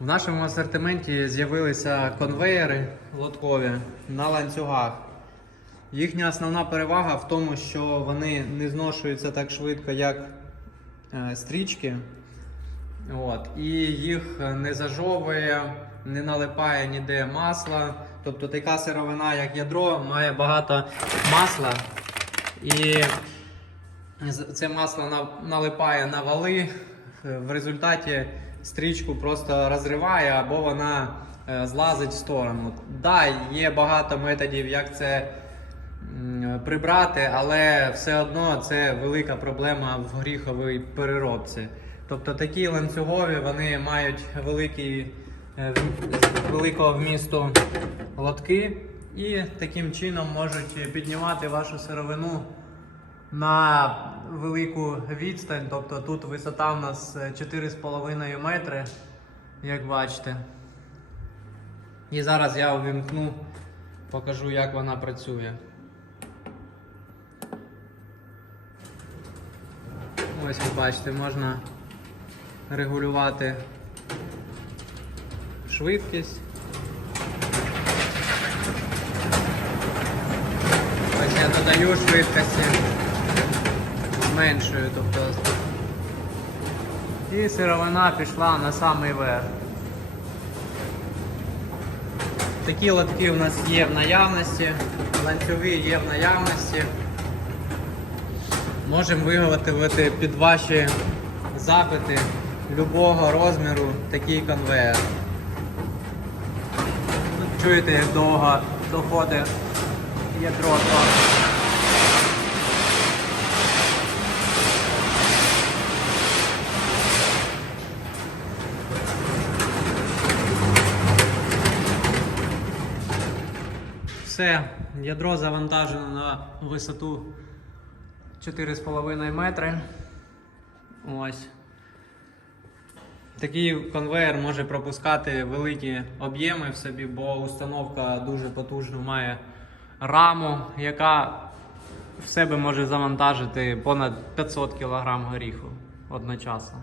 В нашому асортименті з'явилися конвеєри лоткові на ланцюгах. Їхня основна перевага в тому, що вони не зношуються так швидко, як е, стрічки. От. І їх не зажовує, не налипає ніде масла. Тобто така сировина, як ядро, має багато масла. І це масло налипає на вали. Е, В результаті стрічку просто розриває або вона е, злазить в сторону. Да, є багато методів, як це прибрати, але все одно це велика проблема в горіховій переробці. Тобто такі ланцюгові вони мають великий, е, великого вмісту лотки і таким чином можуть піднімати вашу сировину на велику відстань. Тобто тут висота в нас е, 4,5 метри, як бачите. І зараз я увімкну, покажу, як вона працює. Ось ви бачите, можна регулювати швидкість. Ось я додаю швидкості, зменшую, тобто. І сировина пішла на самий верх. Такі лотки у нас є в наявності, ланцюги є в наявності. Можемо виготовити під ваші запити любого розміру такий конвейер. Чуєте, як довго доходить ядро Все, ядро завантажено на висоту 4,5 метри. Ось. Такий конвейер може пропускати великі об'єми в собі, бо установка дуже потужну має раму, яка в себе може завантажити понад 500 кг горіху одночасно.